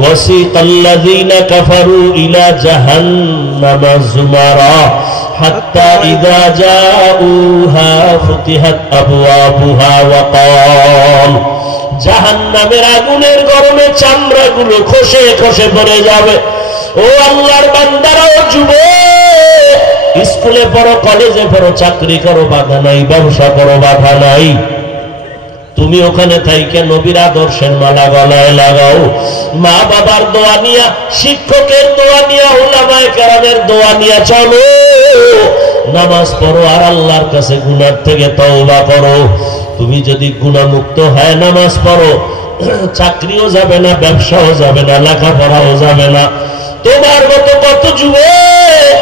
ওয়াসিকাল্লাযীনা কাফারু ইলা জাহান্নামা যুমারা হাত্তা ইযা জাউহা ফুতিহাত আবওয়াবুহা ওয়া ক্বাল, জাহান্নামের আগুনের গরমে চামড়াগুলো খসে খসে পড়ে যাবে। ও আল্লাহর বান্দারা, ও যুবক, স্কুলে পড়ো, কলেজে পড়ো, চাকরি করো, বাধা নাই, ব্যবসা করো, বাধা নাই, তুমি ওখানে থাইকে নবীর আদর্শের মালা গলায় লাগাও। মা বাবার দোয়া নিয়া, শিক্ষকের দোয়া নিয়া, উলামায়ে কেরামের দোয়া নিয়া চলো, নামাজ পড়ো আর আল্লাহর কাছে গুনাহ থেকে তওবা করো। তুমি যদি গুনাহমুক্ত হয় নামাজ পড়ো, চাকরিও যাবে না, ব্যবসাও যাবে না, লেখাপড়াও যাবে না। তোমার মতো কত যুবক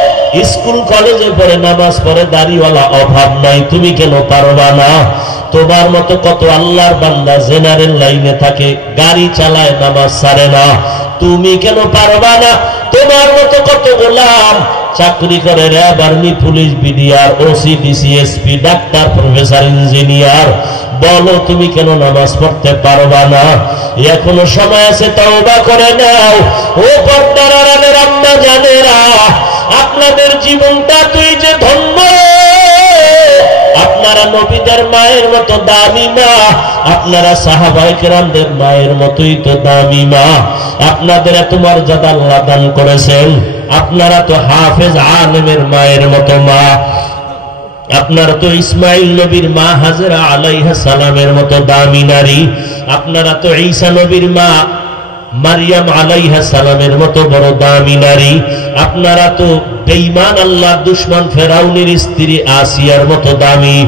স্কুল কলেজে পড়ে, নামাজ পড়ে, দাড়িওয়ালা, অভাব নাই, তুমি কেন পারবা না? তোমার মতো কত আল্লাহর বান্দা জেনারেল লাইনে থাকে, গাড়ি চালায়, নামাজ ছাড়ে না, তুমি কেন পারবা না? তোমার মতো কত গোলাম চাকরি করে, RAB, army, police, BDR, OC, DC, SP, doctor, professor, engineer, বলো তুমি কেন নামাজ পড়তে পারবা না? এখনো সময় আছে, তওবা করে নাও। ও পর্দার আড়ালের আম্মা জানেরা, আপনাদের জীবনটা তুই যে ধন্য, আপনারা নবীদের মায়ের মতো দামি মা, আপনারা সাহাবায়ে কেরামদের মায়ের মতোই তো দামি মা, আপনাদের এত মর্যাদা আল্লাহ দান করেছেন। আপনারা তো হাফেজ আলেমের মায়ের মতো মা, আপনারা তো ইসমাইল নবীর মা হাজেরা আলাইহিস সালামের মতো দামি নারী, আপনারা তো ঈসা নবীর মা মারিয়াম আলাইহিস সালামের মতো বড় দামি নারী, আপনারা তো বেঈমান আল্লাহর দুশমন ফেরাউনের স্ত্রী আসিয়ার মতো দামি।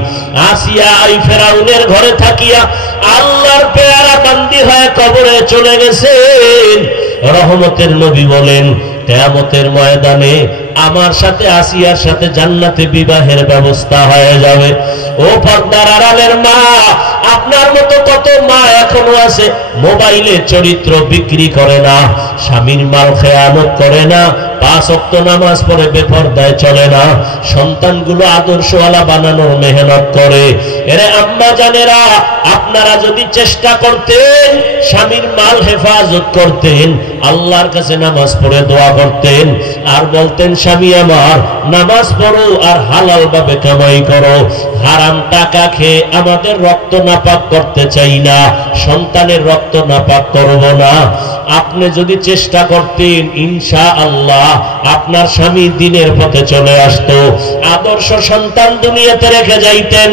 আসিয়া এই ফেরাউনের ঘরে থাকিয়া আল্লাহর পেয়ারা বান্দি হয়ে কবরে চলে গেছেন। রহমতের নবী বলেন, কিয়ামতের ময়দানে আমার সাথে আসিয়ার সাথে জান্নাতে বিবাহের ব্যবস্থা হয়ে যাবে। ও পর্দার আড়ালের মা, আপনার মতো কত মা এখনো আছে মোবাইলে চরিত্র বিক্রি করে না, স্বামীর মাল খেয়ানত করে না, 5 ওয়াক্ত নামাজ পড়ে বেপরদায় চলে না, সন্তানগুলো আদর্শওয়ালা বানানোর মেহনত করে। এরে আম্মা জানেরা, আপনারা যদি চেষ্টা করতেন, স্বামীর মাল হেফাজত করতেন, আল্লাহর কাছে নামাজ পড়ে দোয়া করতেন, আর বলতেন স্বামী আমার নামাজ পড়ো আর হালাল ভাবে কামাই করো, হারাম টাকা খেয়ে আমাদের রক্ত নাপাক করতে চাই না, সন্তানের রক্ত নাপাক করব না, আপনি যদি চেষ্টা করতেন, ইনশাআল্লাহ আপনার স্বামী দ্বীনের পথে চলে আসতো, আদর্শ সন্তান দুনিয়াতে রেখে যাইতেন।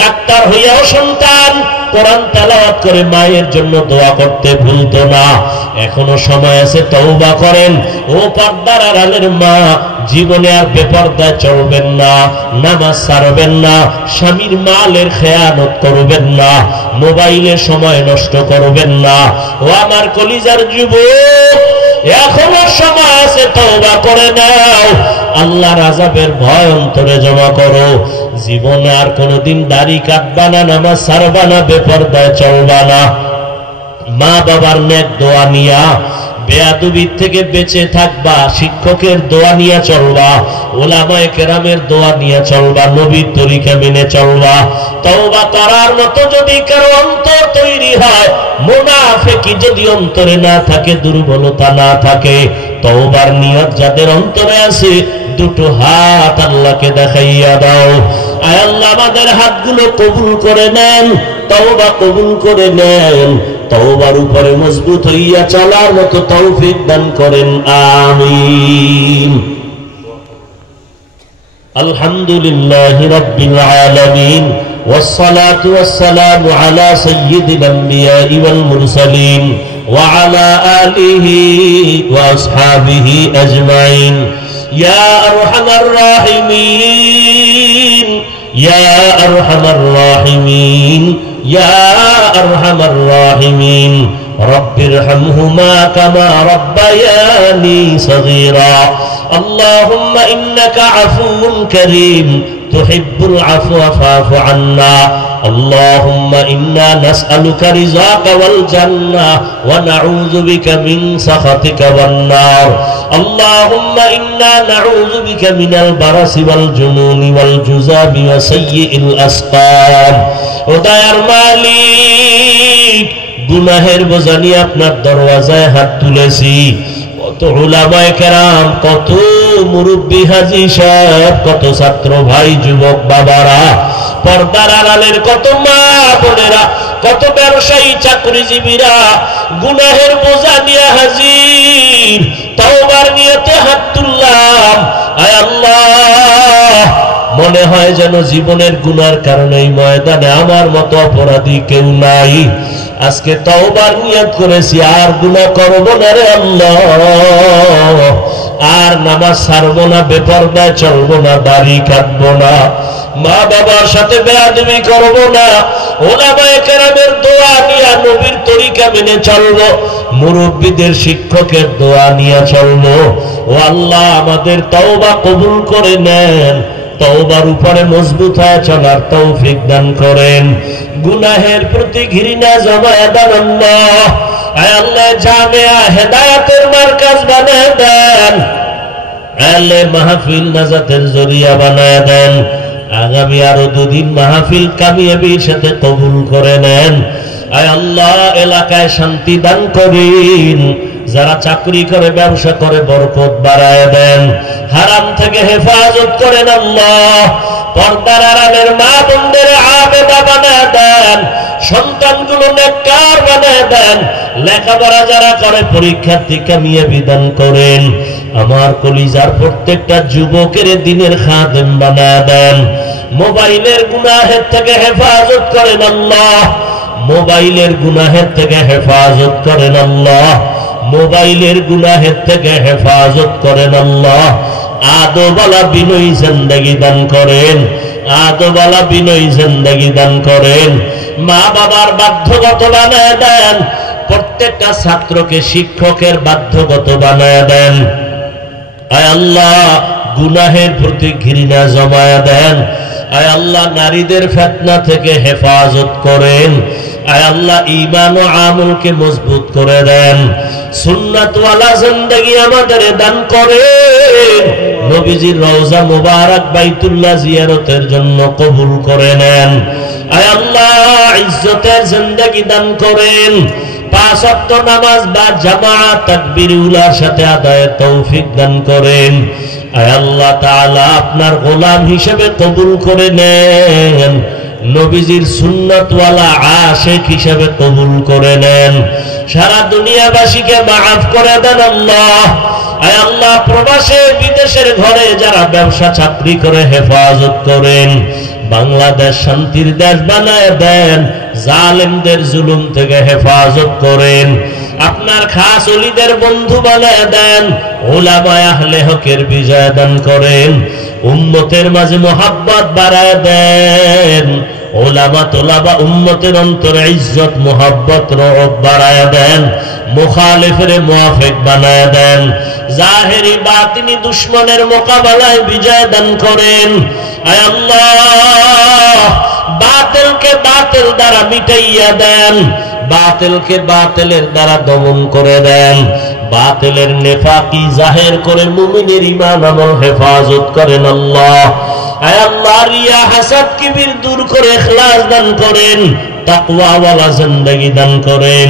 ডাক্তার হইয়াও সন্তান কোরআন তেলাওয়াত করে মায়ের জন্য দোয়া করতে ভুলতো না। এখনো সময় আছে, তওবা করেন। ও পর্দার আড়ালের মা, জীবনে আর বেপরদায় চলবেন না, নামাজ ছাড়বেন না, স্বামীর মালের খেয়ানত করবেন না, মোবাইলে সময় নষ্ট করবেন না। ও আমার কলিজার যুবক, এখনো সময় আছে, তওবা করে নাও। আল্লাহর আযাবের ভয় অন্তরে জমা করো। জীবনে আর কোনোদিন দাড়ি কাটবা না, নামাজ ছাড়বা না, বেপরদায় চলবা না। মা বাবার নেক দোয়া নিয়া বেয়াদবির থেকে বেঁচে থাকবা, শিক্ষকের দোয়া নিয়ে চলবা, উলামায়ে কেরামের দোয়া নিয়ে চলবা, নবীর তরিকা মেনে চলবা। তওবা করার মতো যদি কারো অন্তর তৈরি হয়, মুনাফিকি যদি অন্তরে না থাকে, দুর্বলতা না থাকে, তওবার নিয়ত যাদের অন্তরে আছে, দুটো হাত আল্লাহকে দেখাইয়া দাও। আয় আল্লাহ, আমাদের হাতগুলো কবুল করে নেন, তওবা কবুল করে নেন, তওবার উপরে মজবুত হইয়া চলার মতো তৌফিক দান করেন, আমিন। আলহামদুলিল্লাহি রাব্বিল আলামিন, ওয়াসসালাতু ওয়াসসালামু আলা সাইয়্যিদিল আমবিয়াই ওয়াল মুরসালিন ওয়া আলা আলিহি ওয়া আসহাবিহি আজমাইন। ইয়া আরহামার রাহিমিন, ইয়া আরহামার রাহিমিন, ইয়া আরহামার রাহিমিন। রব্বিরহামহুমা কামা রব্বায়ানি সগীরা। اللهم إنك عفو كريم তুহিব্বুল আফওয়া ফা'ফু আন্না اللهم إنا نسألك رضاك والجنة ونعوذ بك من سخطك والنار اللهم إنا نعوذ بك من البرص والجنون والجذام وسيء الأسقام ওদায়ার মালিক গুনাহের বোঝা নিয়ে আপনার দরওয়াজায় হাত তুলেছি কত উলামায়ে কেরাম কত মুরব্বি হাজী সাহেব কত ছাত্র ভাই যুবক বাবারা পর্দার আড়ালের কত মা বোনেরা কত ব্যবসায়ী চাকরিজীবীরা গুনাহের বোঝা নিয়ে হাজির তওবার নিয়তে হাত তুললাম আয় আল্লাহ মনে হয় যেন জীবনের গুনার কারণে এই ময়দানে আমার মতো অপরাধী কেউ নাই আজকে তওবার নিয়ত করেছি আর গুনাহ করব না রে আল্লাহ আর নামাজ ছাড়বো না বেপরদায় চলবো না দাড়ি কাটবো না মা বাবার সাথে বেয়াদবি করব না উলামায়ে কেরামের দোয়া নিয়ে নবীর তরিকা মেনে চলবো মুরব্বিদের শিক্ষকের দোয়া নিয়ে চলবো ও আল্লাহ আমাদের তওবা কবুল করে নেন তওবার উপরে মজবুত হয়ে চলার তৌফিক দান করেন গুনাহের প্রতি ঘৃণা জমায়ে দেন আল্লাহ আয় আল্লাহ জামিয়া হেদায়েতের মার্কাজ বানায় দেন আলে মাহফিল নাজাতের জরিয়া বানায় দেন আগামী আরো দুদিন মাহফিল কামিয়াবির সাথে কবুল করে নেন আয় আল্লাহ এলাকায় শান্তি দান করেন যারা চাকরি করে ব্যবসা করে বরকত বাড়ায় দেন হারাম থেকে হেফাজত করেন আল্লাহ পর্দার আড়ালের মা বোনদের আবেদা বানায় দেন সন্তানগুলো নেককার বানায় দেন লেখাপড়া যারা করে পরীক্ষার্থী কামিয়াবি দান করেন আমার কলিজার প্রত্যেকটা যুবকের দিনের খাদেম বানায় দেন মোবাইলের গুনাহের থেকে হেফাজত করেন আল্লাহ মোবাইলের গুনাহের থেকে হেফাজত করেন আল্লাহ মোবাইলের গুনাহের থেকে হেফাজত করেন আল্লাহ আদবওয়ালা বিনয়ী জিন্দেগি দান করেন আদবওয়ালা বিনয়ী জিন্দেগি দান করেন মা বাবার বাধ্যগত বানায় দেন প্রত্যেকটা ছাত্রকে শিক্ষকের বাধ্যগত বানায় দেন আয় আল্লাহ গুনাহের প্রতি ঘৃণা জমায়া দেন আয় আল্লাহ নারীদের ফিতনা থেকে হেফাজত করেন আয় আল্লাহ ঈমান ও আমলকে মজবুত করে দেন সুন্নাত ওয়ালা জিন্দেগি আমাদের দান করেন নবীজির রওজা মুবারক বাইতুল্লাহ জিয়ারতের জন্য কবুল করে নেন আয় আল্লাহ ইজ্জতের জিন্দেগি দান করেন পাঁচ ওয়াক্ত নামাজ বা জামাত তাকবীর উলার সাথে আদায়ের তৌফিক দান করেন আয় আল্লাহ তাআলা আপনার গোলাম হিসেবে কবুল করে নেন নবীজির সুন্নাত ওয়ালা আশিক হিসেবে কবুল করে নেন সারা দুনিয়াবাসীকে মাফ করে দেন আল্লাহ আয় আল্লাহ প্রবাসে বিদেশের ঘরে যারা ব্যবসা চাকরি করে হেফাজত করেন বাংলাদেশ শান্তির দেশ বানায় দেন জালেমদের জুলুম থেকে হেফাজত করেন আপনার খাস ওলিদের বন্ধু বানায় দেন উলামায়ে আহলে হকের বিজয় দান করেন উম্মতের মাঝে মুহাব্বত বাড়ায় দেন উলামা তোলাবা উম্মতের অন্তরে ইজ্জত মুহাব্বত রহমত বাড়ায় দেন মুখালিফের মুওয়াফিক বানায় দেন জাহেরি বাতিনি দুশমনের মোকাবেলায় বিজয় দান করেন আয় আল্লাহ বাতিলকে বাতিল দ্বারা মিটাইয়া দেন বাতিলকে বাতিলের দ্বারা দমন করে দেন বাতিলের নেফাকি জাহির করে মুমিনের ঈমান আমল হেফাজত করেন আল্লাহ আয় আল্লাহ রিয়া হাসাদ কিবির দূর করে ইখলাস দান করেন তাকওয়া ওয়ালা জিন্দেগি দান করেন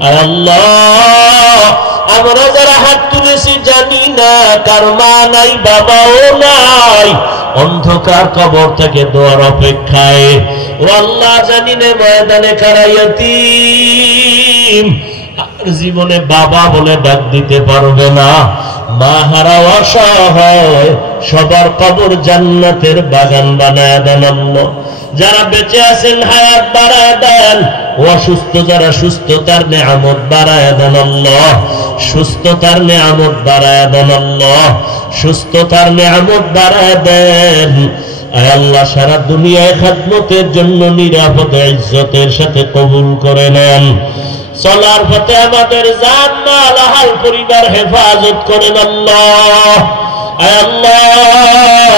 আয় আল্লাহ আমরা যারা হাত তুলেছি জানি না কার মা নাই বাবাও নাই অন্ধকার কবর থেকে দোয়ার অপেক্ষায় ও আল্লাহ জানি না ময়দানে কারা ইয়তীম আর জীবনে বাবা বলে ডাক দিতে পারবে না মা হারা অসহায় সবার কবর জান্নাতের বাগান বানায় দেন আল্লাহ যারা বেঁচে আছেন হায়াত বাড়ায় দেন অসুস্থ যারা সুস্থতার নেয়ামত বাড়ায় দেন আল্লাহ সুস্থতার নেয়ামত বাড়ায় দেন আল্লাহ সুস্থতার নেয়ামত বাড়ায় দেন আয় আল্লাহ সারা দুনিয়ায় খিদমতের জন্য নিরাপদে ইজ্জতের সাথে কবুল করে নেন চলার পথে আমাদের জান মাল আহল পরিবার হেফাজত করেন আল্লাহ আয় আল্লাহ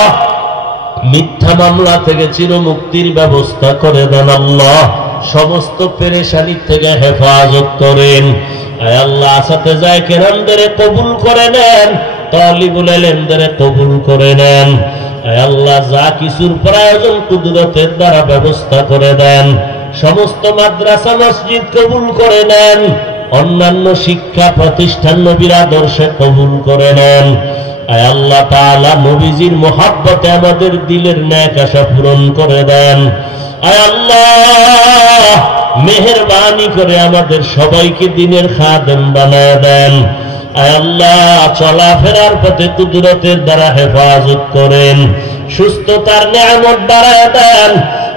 মিথ্যা মামলা থেকে চিরমুক্তির ব্যবস্থা করে দেন আল্লাহ। সমস্ত পেরেশানি থেকে হেফাজত করেন। আয় আল্লাহ, সাথে যায় কেরামদের কবুল করে নেন, তালিবুল ইলমদের কবুল করে নেন। আয় আল্লাহ, যা কিছুর প্রয়োজন কুদরতের দ্বারা ব্যবস্থা করে দেন। সমস্ত মাদ্রাসা মসজিদ কবুল করে নেন, অন্যান্য শিক্ষা প্রতিষ্ঠান নবীর আদর্শে কবুল করে নেন। আয় আল্লাহ তাআলা, নবীজির মুহাব্বতে আমাদের দিলের নেক আশা পূরণ করে দেন। আয় আল্লাহ, মেহেরবানি করে আমাদের সবাইকে দিনের খাদেম বানায় দেন। আয় আল্লাহ, চলাফেরার পথে কুদরতের দ্বারা হেফাজত করেন, সুস্থতার নিয়ামত বাড়ায় দেন।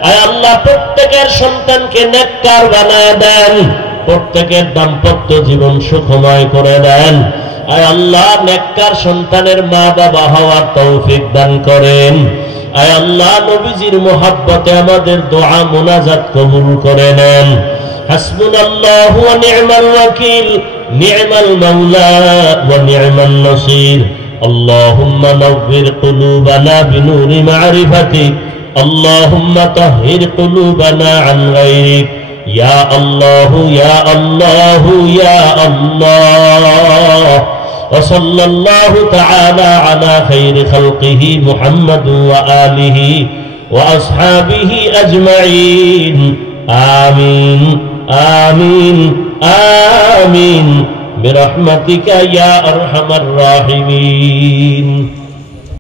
আয় আল্লাহ, প্রত্যেকের সন্তানকে নেককার বানায় দেন, প্রত্যেকের দাম্পত্য জীবন সুখময় করে দেন। আয় আল্লাহ, নেককার সন্তানের মা বাবা হওয়ার তৌফিক দান করেন। আয় আল্লাহ, নবীজির মুহাব্বতে আমাদের দোয়া মুনাজাত কবুল করে নেন। হাসবুনাল্লাহু ওয়া নি'মাল ওয়াকিল, নি'মাল মাওলা ওয়া নি'মান নাসির। আল্লাহুম্মা নাওবির কুলুবানা বিনুরি মা'রিফাতিক, আল্লাহুম্মা তাহহির কুলুবানা আন গায়রিক। ইয়া আল্লাহু ইয়া আল্লাহু ইয়া আল্লাহ। وصلى الله تعالى على خير خلقه محمد وآله وأصحابه أجمعين. آمين آمين آمين برحمتك يا أرحم الراحمين.